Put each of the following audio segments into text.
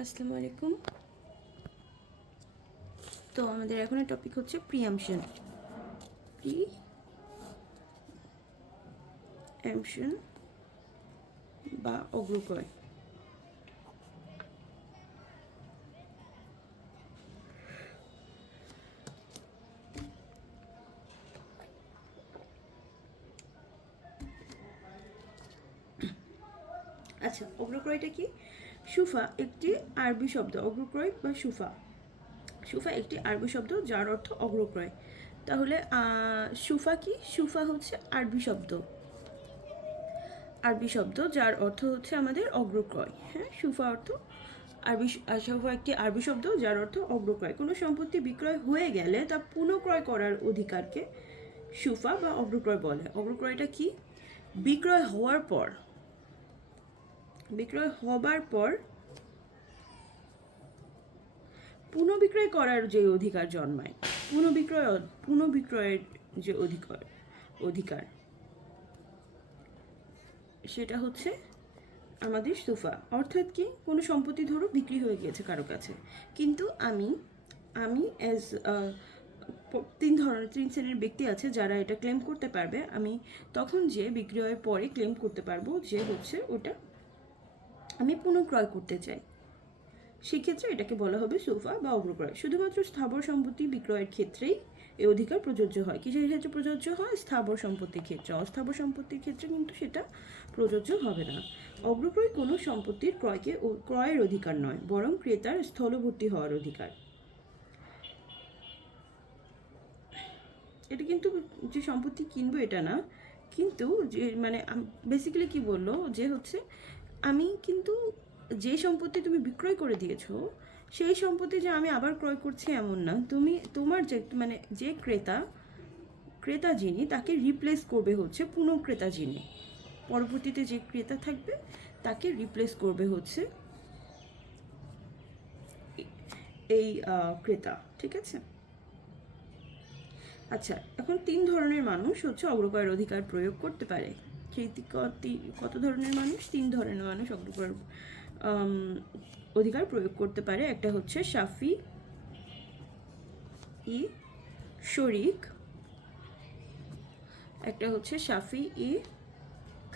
আসসালামু আলাইকুম। তো আমাদের এখনের টপিক হচ্ছে প্রিয়াম্পশন। প্রিয়াম্পশন বা অগ্রক্রয়। আচ্ছা, অগ্রক্রয়টা কি? সুফা একটি আরবি শব্দ। অগ্রক্রয় বা সুফা, সুফা একটি আরবি শব্দ যার অর্থ অগ্রক্রয়। তাহলে সুফা কি? সুফা হচ্ছে আরবি শব্দ, আরবি শব্দ যার অর্থ হচ্ছে আমাদের অগ্রক্রয়। হ্যাঁ, সুফা অর্থ আরবি, সুফা একটি আরবি শব্দ যার অর্থ অগ্রক্রয়। কোনো সম্পত্তি বিক্রয় হয়ে গেলে তা পুনঃক্রয় করার অধিকারকে সুফা বা অগ্রক্রয় বলে। অগ্রক্রয়টা কি? বিক্রয় হওয়ার পর, বিক্রয় হবার পর পুনঃবিক্রয় করার যে অধিকার জন্মায়, পুনঃবিক্রয়ের যে অধিকার সেটা হচ্ছে আমাদের সুফা। অর্থাৎ কি? কোনো সম্পত্তি ধরো বিক্রি হয়ে গিয়েছে কারো কাছে, কিন্তু আমি আমি অ্যাজ তিন শ্রেণীর ব্যক্তি আছে যারা এটা ক্লেম করতে পারবে। আমি তখন যে বিক্রয়ের পরে ক্লেম করতে পারবো যে হচ্ছে ওটা আমি পুনঃক্রয় করতে চাই। সেক্ষেত্রে এটাকে বলা হবে সুফা বা অগ্রক্রয়। শুধুমাত্র স্থাবর সম্পত্তি বিক্রয়ের ক্ষেত্রেই এই অধিকার প্রযোজ্য হয়। কিসের ক্ষেত্রে প্রযোজ্য হয়? স্থাবর সম্পত্তির ক্ষেত্রে। অস্থাবর সম্পত্তির ক্ষেত্রে কিন্তু সেটা প্রযোজ্য হবে না। অগ্রক্রয় কোনো সম্পত্তির ক্রয়ের অধিকার নয়, বরং ক্রেতার স্থলবর্তী হওয়ার অধিকার। এটা কিন্তু যে সম্পত্তি কিনবো এটা না, কিন্তু যে মানে বেসিক্যালি কি বললো যে হচ্ছে আমি কিন্তু যে সম্পত্তি তুমি বিক্রয় করে দিয়েছো সেই সম্পত্তি যে আমি আবার ক্রয় করছি এমন না। তুমি তোমার যে মানে যে ক্রেতা যিনি তাকে রিপ্লেস করবে হচ্ছে পুনঃক্রেতা যিনি, পরবর্তীতে যে ক্রেতা থাকবে তাকে রিপ্লেস করবে হচ্ছে এই ক্রেতা। ঠিক আছে? আচ্ছা, এখন তিন ধরনের মানুষ হচ্ছে অগ্রক্রয়ের অধিকার প্রয়োগ করতে পারে। কত ধরনের মানুষ? তিন ধরনের মানুষ অগ্রক্রয়ের অধিকার প্রয়োগ করতে পারে। একটা হচ্ছে শাফি ই শরিক, একটা হচ্ছে শাফি ই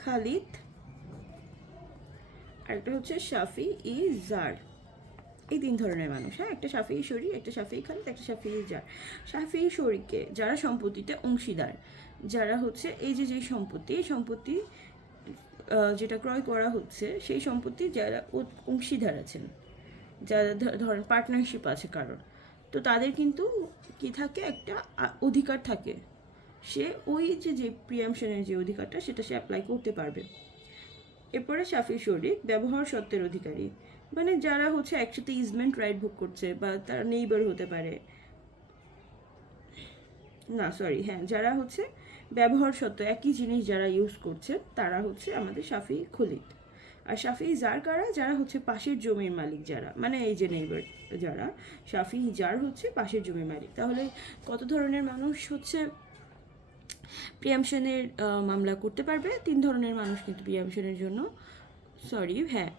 খালিদ, আর একটা হচ্ছে শাফি ই জার। এই তিন ধরনের মানুষ। হ্যাঁ, একটা শাফি শরী, একটা শাফি খালিদ, একটা শাফি জার। শাফি শরীকে যারা সম্পত্তিতে অংশীদার, যারা হচ্ছে এই যে সম্পত্তি যেটা ক্রয় করা হচ্ছে সেই সম্পত্তি যারা অংশীদার আছেন, যারা ধরেন পার্টনারশিপ আছে কারোর, তো তাদের কিন্তু কি থাকে? একটা অধিকার থাকে। সে ওই যে প্রিয়াম্পশনের যে অধিকারটা সেটা সে অ্যাপ্লাই করতে পারবে। এরপরে শাফি শরিক ব্যবহার সত্ত্বের অধিকারী, মানে যারা হচ্ছে একসাথে ইজমেন্ট রাইট ভোগ করছে বা তারা নেইবার হতে পারে, না সরি হ্যাঁ, যারা হচ্ছে ব্যবহার সত্ত্ব একই জিনিস যারা ইউজ করছে তারা হচ্ছে আমাদের শাফি খলিদ। আর শাফি জার কারা? যারা হচ্ছে পাশের জমির মালিক, যারা মানে এই যে নেইবার যারা। শাফি জার হচ্ছে পাশের জমির মালিক। তাহলে কত ধরনের মানুষ হচ্ছে প্রিয়াম্পশনের মামলা করতে পারবে? তিন ধরনের মানুষ কিন্তু প্রিয়াম্পশনের জন্য, সরি হ্যাঁ,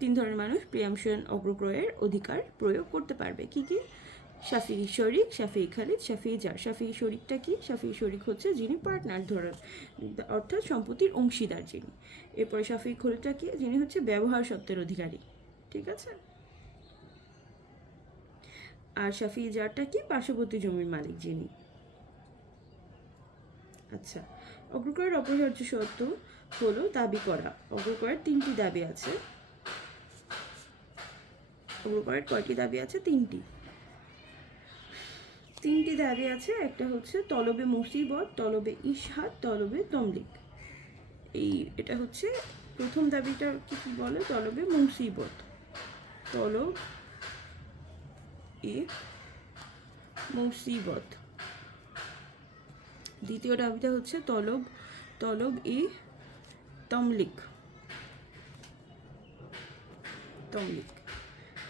তিন ধরনের মানুষ প্রিয়াম্পশন অগ্রক্রয়ের অধিকার প্রয়োগ করতে পারবে। কি কি? শাফি শরিক, শাফি খালিদ, শাফি জার। শাফি শরিকটা কি? শাফি শরিক হচ্ছে যিনি পার্টনার ধরেন, অর্থাৎ সম্পত্তির অংশীদার যিনি। এরপরে শাফি খলিদটা কি? যিনি হচ্ছে ব্যবহার সত্ত্বের অধিকারী। ঠিক আছে? আর শাফি জারটা কি? পার্শ্ববর্তী জমির মালিক যিনি। আচ্ছা, অগ্রক্রয়ের অপরিহার্য শর্ত হলো দাবি করা। অগ্রক্রয়ের তিনটি দাবি আছে। অগ্রক্রয়ের কয়টি দাবি আছে? তিনটি দাবি আছে। একটা হচ্ছে তলবে মুসিবত, তলবে ইশহাদ, তলবে তমলিক। এটা হচ্ছে প্রথম দাবিটা কি বলে? তলবে মুসিবত, তলব ই মুসিবত। দ্বিতীয় দাবিটা হচ্ছে তলব ই তমলিক,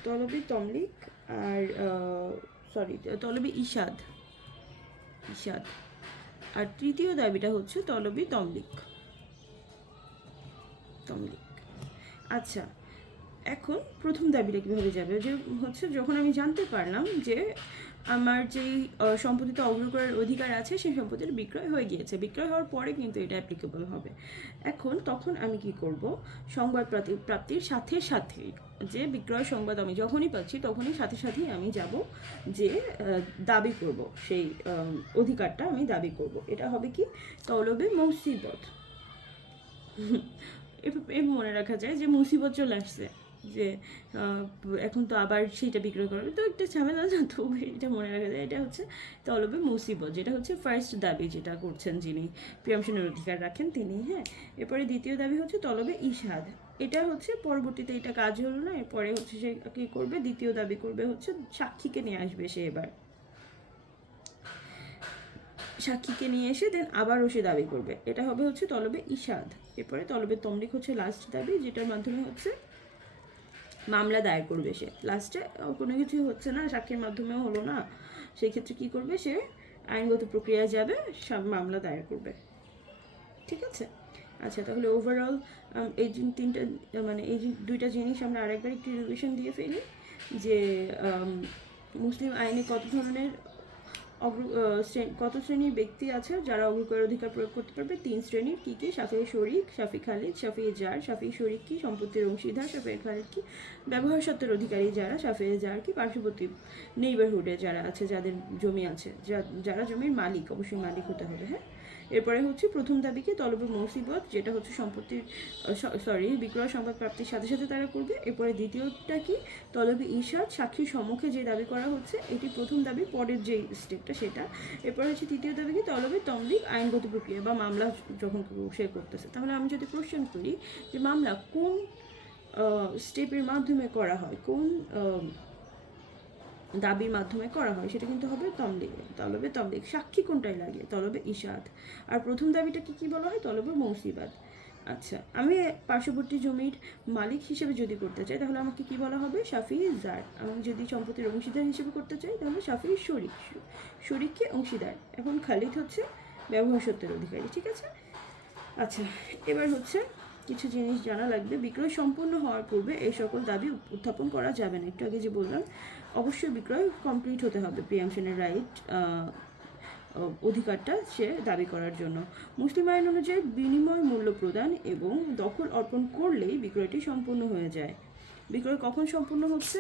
তলবে তমলিক। আর সরি, তলবে ইশাদ। আর তৃতীয় দাবিটা হচ্ছে তমলিক। আচ্ছা, এখন প্রথম দাবিটা কীভাবে যাবে, যে হচ্ছে যখন আমি জানতে পারলাম যে আমার যেই সম্পত্তিতে অগ্রকরের অধিকার আছে সেই সম্পত্তির বিক্রয় হয়ে গিয়েছে, বিক্রয় হওয়ার পরে কিন্তু এটা অ্যাপ্লিকেবল হবে। এখন তখন আমি কি করব, সংবাদ প্রাপ্তির সাথে সাথে, যে বিক্রয় সংবাদ আমি যখনই পাচ্ছি তখনই সাথে সাথেই আমি যাব যে দাবি করব, সেই অধিকারটা আমি দাবি করব। এটা হবে কি, তলবে মুসিবত। মনে রাখা যায় যে মুসিবত চলে আসছে, যে এখন তো আবার সেইটা বিক্রয় করবে, তো একটা ঝামেলা না, তো এটা মনে রাখা যায়। এটা হচ্ছে তলবে মুসিবত, যেটা হচ্ছে ফার্স্ট দাবি যেটা করছেন যিনি প্রিয়ামশনের অধিকার রাখেন তিনি। হ্যাঁ, এরপরে দ্বিতীয় দাবি হচ্ছে তলবে ইশাদ। এটা হচ্ছে পরবর্তীতে এটা কাজ হলো না, এরপরে হচ্ছে সে কী করবে, দ্বিতীয় দাবি করবে হচ্ছে সাক্ষীকে নিয়ে আসবে সে, এবার সাক্ষীকে নিয়ে এসে দেন আবারও সে দাবি করবে, এটা হবে হচ্ছে তলবে ইশাদ। এরপরে তলবে তমলিক হচ্ছে লাস্ট দাবি, যেটার মাধ্যমে হচ্ছে মামলা দায়ের করবে সে। লাস্টে কোনো কিছু হচ্ছে না, সাক্ষীর মাধ্যমেও হলো না, সেই ক্ষেত্রে কী করবে, সে আইনগত প্রক্রিয়ায় যাবে, মামলা দায়ের করবে। ঠিক আছে, আচ্ছা তাহলে ওভারঅল এই তিনটা মানে এই দুইটা জিনিস আমরা আরেকবার একটু রিভিশন দিয়ে ফেলি, যে মুসলিম আইনে কত ধরনের কত শ্রেণীর ব্যক্তি আছে যারা অগ্রকরের অধিকার প্রয়োগ করতে পারবে, 3 শ্রেণীর। কী কী, শাফিঈ শরিক, শাফি খালিদ, শাফি জার। শাফিঈ শরিক কি, সম্পত্তির অংশীদার। শাফি খালিদ কি, ব্যবহার সত্ত্বের অধিকারী যারা। শাফি জার কি, পার্শ্ববর্তী নেইবারহুডে যারা আছে, যাদের জমি আছে, যারা জমির মালিক, অবশ্যই মালিক হতে হবে। হ্যাঁ, এরপরে হচ্ছে প্রথম দাবিকে তলবে মুসিবত, যেটা হচ্ছে সম্পত্তির বিক্রয় সংবাদ প্রাপ্তির সাথে সাথে তারা করবে। এরপরে দ্বিতীয়টা কি, তলবে ঈশাদ, সাক্ষীর সম্মুখে যে দাবি করা হচ্ছে, এটি প্রথম দাবি, পরের যে স্টেপটা সেটা। এরপরে হচ্ছে তৃতীয় দাবি কি, তলবে তমলিক, আইনগত প্রক্রিয়া বা মামলা যখন সে করতেছে। তাহলে আমি যদি কোশ্চেন করি যে মামলা কোন স্টেপের মাধ্যমে করা হয়, কোন দাবির মাধ্যমে করা হয়, সেটা কিন্তু হবে তমলিক, তলবে তমলিক। সাক্ষী কোনটাই লাগে, তলবে ইশাদ। আর প্রথম দাবিটা কি বলা হয়, তলবে মৌসিবাদ। আচ্ছা, আমি পার্শ্ববর্তী জমির মালিক হিসেবে যদি করতে চাই তাহলে আমাকে কি বলা হবে, শাফিঈ জার। আমি যদি সম্পত্তির অংশীদার হিসেবে করতে চাই তাহলে শাফিঈ শরিক, শরিককে অংশীদার। এখন খালিদ হচ্ছে ব্যবহার সত্ত্বের অধিকারী। ঠিক আছে, আচ্ছা এবার হচ্ছে কিছু জিনিস জানা লাগবে। বিক্রয় সম্পূর্ণ হওয়ার পূর্বে এই সকল দাবি উত্থাপন করা যাবে না। একটু আগে যে বললাম, অবশ্যই বিক্রয় কমপ্লিট হতে হবে প্রিয়াম্পশনের রাইট, অধিকারটা সে দাবি করার জন্য। মুসলিম আইন অনুযায়ী বিনিময় মূল্য প্রদান এবং দখল অর্পণ করলেই বিক্রয়টি সম্পূর্ণ হয়ে যায়। বিক্রয় কখন সম্পূর্ণ হচ্ছে,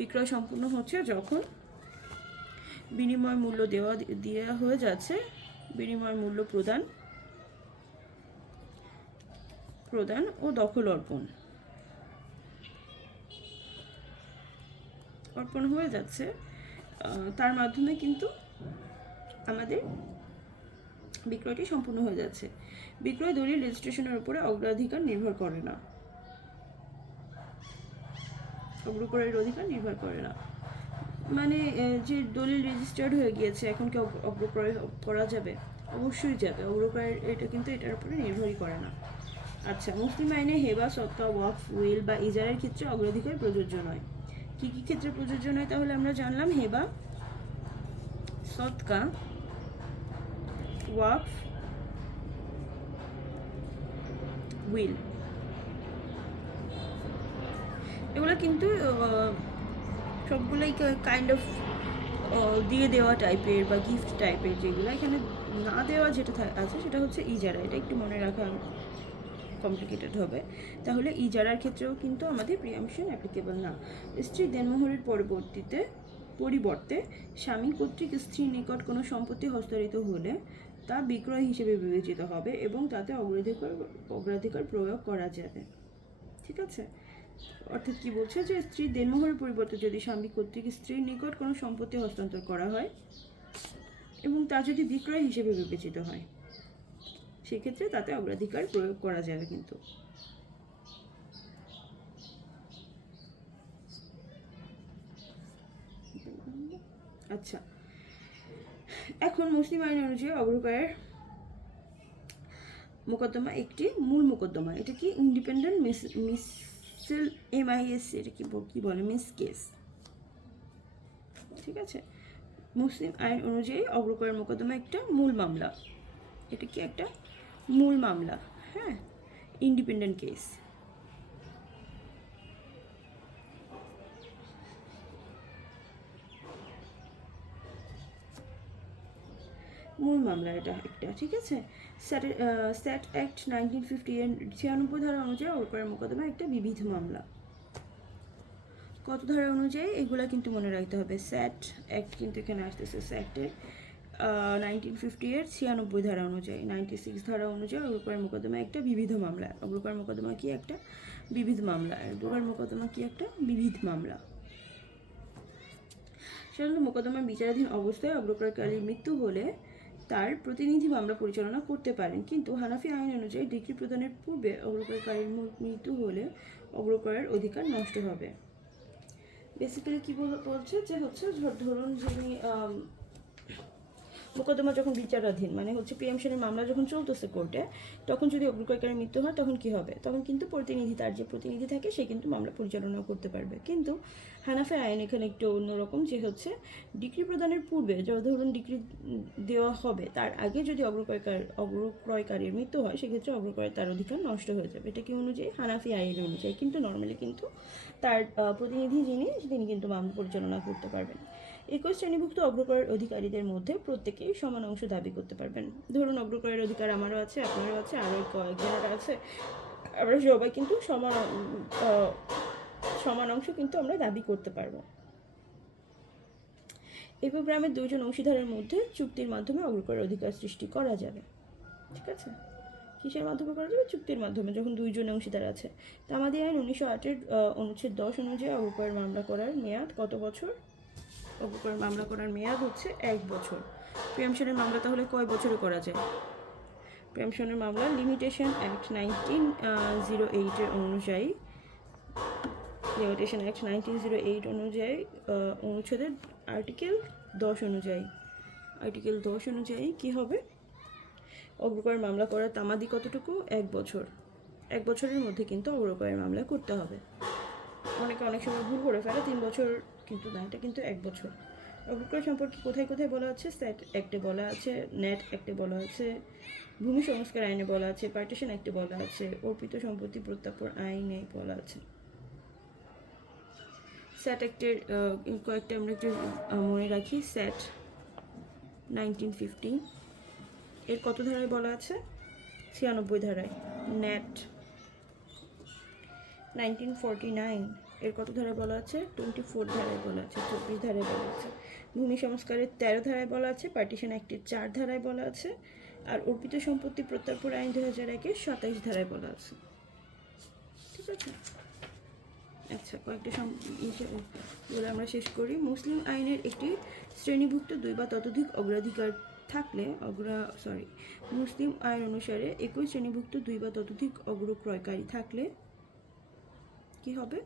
বিক্রয় সম্পূর্ণ হচ্ছে যখন বিনিময় মূল্য দেওয়া হয়ে যাচ্ছে, বিনিময় মূল্য প্রদান ও দখল অর্পণ হয়ে যাচ্ছে, তার মাধ্যমে কিন্তু আমাদের বিক্রয়টি সম্পূর্ণ হয়ে যাচ্ছে। বিক্রয় দলিল রেজিস্ট্রেশনের উপরে অগ্রাধিকার নির্ভর করে না, অগ্রকরের অধিকার নির্ভর করে না। মানে যে দলিল রেজিস্টার্ড হয়ে গিয়েছে, এখন কি অগ্রক্রয় করা যাবে, অবশ্যই যাবে। অগ্রক্রয়ের এটা কিন্তু এটার উপরে নির্ভরই করে না। আচ্ছা, মুসলিম আইনে হেবা, সৎকা, ওয়াকফ, উইল বা ইজারার ক্ষেত্রে অগ্রাধিকার প্রযোজ্য নয়। কী কী ক্ষেত্রে প্রযোজ্য নয় তাহলে আমরা জানলাম, হেবা, সৎকা, ওয়াকফ, উইল, এগুলো কিন্তু সবগুলোই কাইন্ড অফ দিয়ে দেওয়া টাইপের বা গিফট টাইপের। যেগুলো এখানে না দেওয়া যেটা আছে সেটা হচ্ছে ইজারা। এটা একটু মনে রাখা কমপ্লিকেটেড হবে। তাহলে ইজারার ক্ষেত্রেও কিন্তু আমাদের প্রিয়াম্পশন অ্যাপ্লিকেবল না। স্ত্রী দেনমোহরের পরিবর্তে স্বামী কর্তৃক স্ত্রীর নিকট কোনো সম্পত্তি হস্তান্তরিত হলে তা বিক্রয় হিসেবে বিবেচিত হবে এবং তাতে অগ্রাধিকার প্রয়োগ করা যাবে। ঠিক আছে, অর্থাৎ কি বলছে, যে স্ত্রী দেনমোহরের পরিবর্তে যদি স্বামী কর্তৃক স্ত্রীর নিকট কোনো সম্পত্তি হস্তান্তর করা হয় এবং তা যদি বিক্রয় হিসেবে বিবেচিত হয়, সেক্ষেত্রে তাতে অগ্রাধিকার প্রয়োগ করা যাবে কিন্তু। আচ্ছা, এখন মুসলিম আইন অনুযায়ী অগ্রকরের মোকদ্দমা একটি মূল মোকদ্দমা। এটা কি, ইন্ডিপেন্ডেন্ট মিসেল MIS, এটা কি বলে, মিস কেস। ঠিক আছে, মুসলিম আইন অনুযায়ী অগ্রকরের মোকদ্দমা একটা মূল মামলা। এটা কি একটা মূল মামলা, হ্যাঁ, ইন্ডিপেন্ডেন্ট কেস। মূল মামলা এটা একটা, ঠিক আছে। স্যাট অ্যাক্ট 1950 এর 96 ধারা অনুযায়ী অগ্রকরের মোকদ্দমা একটা বিবিধ মামলা। কত ধারা অনুযায়ী এগুলা কিন্তু মনে রাখতে হবে। স্যাট অ্যাক্ট কিন্তু এখানে আসতেছে, স্যাটের 1950 এর 96 ধারা অনুযায়ী, 96 ধারা অনুযায়ী অগ্রকরের মোকদ্দমা একটা বিবিধ মামলা। অগ্রকরের মোকদ্দমা কি একটা বিবিধ মামলা, অগ্রকরের মোকদ্দমা কি একটা বিবিধ মামলা। সাধারণত মোকদ্দমার বিচারাধীন অবস্থায় অগ্রকরকারীর মৃত্যু হলে তার প্রতিনিধি মামলা পরিচালনা করতে পারেন, কিন্তু হানাফি আইন অনুযায়ী ডিগ্রি প্রদানের পূর্বে অগ্রকরকারীর মৃত্যু হলে অগ্রকরের অধিকার নষ্ট হবে। বেসিক্যালি কী বলছে যে হচ্ছে ধরুন যিনি মোকদ্দমা যখন বিচারাধীন, মানে হচ্ছে প্রিয়ামশনের মামলা যখন চলতেছে কোর্টে, তখন যদি অগ্রকরকারীর মৃত্যু হয় তখন কি হবে, তখন কিন্তু প্রতিনিধি, তার যে প্রতিনিধি থাকে সে কিন্তু মামলা পরিচালনা করতে পারবে। কিন্তু হানাফি আইন এখানে একটু অন্যরকম, যে হচ্ছে ডিগ্রি প্রদানের পূর্বে ধরুন ডিগ্রি দেওয়া হবে, তার আগে যদি অগ্রক্রয়কারীর মৃত্যু হয় সেক্ষেত্রে অগ্রক্রয় তার অধিকার নষ্ট হয়ে যাবে। এটা কি অনুযায়ী হানাফি আইন অনুযায়ী, কিন্তু নর্মালি কিন্তু তার প্রতিনিধি তিনি কিন্তু মামলা পরিচালনা করতে পারবেন। 21 শ্রেণীভুক্ত অগ্রকরের অধিকারীদের মধ্যে প্রত্যেকেই সমান অংশ দাবি করতে পারবেন। ধরুন অগ্রকরের অধিকার আমারও আছে, আপনারও আছে, আরও কয়েকজনের আছে, আমরা সবাই কিন্তু সমান অংশ কিন্তু আমরা দাবি করতে পারবো। এই প্রোগ্রামের দুইজন অংশীদারের মধ্যে চুক্তির মাধ্যমে অগ্রকরের অধিকার সৃষ্টি করা যাবে, ঠিক আছে। কিসের মাধ্যমে করা যাবে? চুক্তির মাধ্যমে, যখন দুইজন অংশীদার আছে। তামাদি আইন 1908-এর অনুচ্ছেদ 10 অনুযায়ী অগ্রকরের মামলা করার মেয়াদ কত বছর? অগ্রকরের মামলা করার মেয়াদ হচ্ছে 1 বছর। প্রিয়ামশনের মামলা তাহলে কয় বছরে করা যায়? প্রিয়ামশনের মামলা লিমিটেশন অ্যাক্ট 1908-এর অনুযায়ী, লিমিটেশন অ্যাক্ট 1908 অনুযায়ী অনুচ্ছেদের আর্টিকেল 10 অনুযায়ী কী হবে? অগ্রকরের মামলা করার তামাদি কতটুকু? 1 বছর। 1 বছরের মধ্যে কিন্তু অগ্রকরের মামলা করতে হবে। অনেকে অনেক সময় ভুল করে ফেলে 3 বছর, কিন্তু না, এটা কিন্তু 1 বছর। অগ্রক্রয় সম্পর্কে কোথায় কোথায় বলা আছে? স্যাট অ্যাক্টে বলা আছে, নেট অ্যাক্টে বলা আছে, ভূমি সংস্কার আইনে বলা আছে, পার্টিশন অ্যাক্টে বলা আছে, অর্পিত সম্পত্তি প্রত্যাপন আইনে বলা আছে। স্যাট অ্যাক্টের কয়েকটা আমরা একটু মনে রাখি। স্যাট 1950 এর কত ধারায় বলা আছে? 96 ধারায়। নেট 1949 এর কত ধারায় বলা আছে? 24 ধারায় বলা আছে, 24 ধারায় বলা আছে। ভূমি সংস্কারের 13 ধারায় বলা আছে, পার্টিশন অ্যাক্টের 4 ধারায় বলা আছে, আর অর্পিত সম্পত্তি প্রত্যার্পণ আইন 2001-এর 27 ধারায় বলা আছে, ঠিক আছে। আচ্ছা, কয়েকটা বলে আমরা শেষ করি। মুসলিম আইনের একটি শ্রেণীভুক্ত 2 বা ততোধিক অগ্রাধিকার থাকলে মুসলিম আইন অনুসারে 21 শ্রেণীভুক্ত 2 বা ততোধিক অগ্রক্রয়কারী থাকলে কি হবে?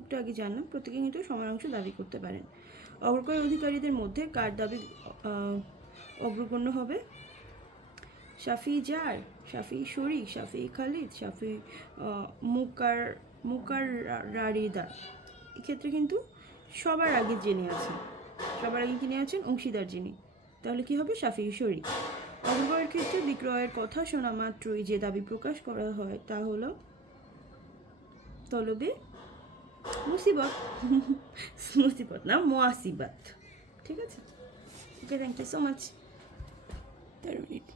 একটু আগে জানলাম, প্রত্যেকে কিন্তু সমান অংশ দাবি করতে পারেন। অগ্রক্রয় অধিকারীদের মধ্যে কার দাবি অগ্রগণ্য হবে? শাফি জার, শাফি শরীক, শাফি খালিদ, শাফি মুকাররারিদা। এক্ষেত্রে কিন্তু সবার আগে যিনি আছেন, সবার আগে কিনে আছেন অংশীদার যিনি, তাহলে কি হবে? শাফি শরীক। অগ্রক্রয়ের ক্ষেত্রে বিক্রয়ের কথা শোনা মাত্রই যে দাবি প্রকাশ করা হয় তা হলো তলবে মুসিবত না মুআসিবাত, ঠিক আছে। Okay, thank you so much. 13 minute.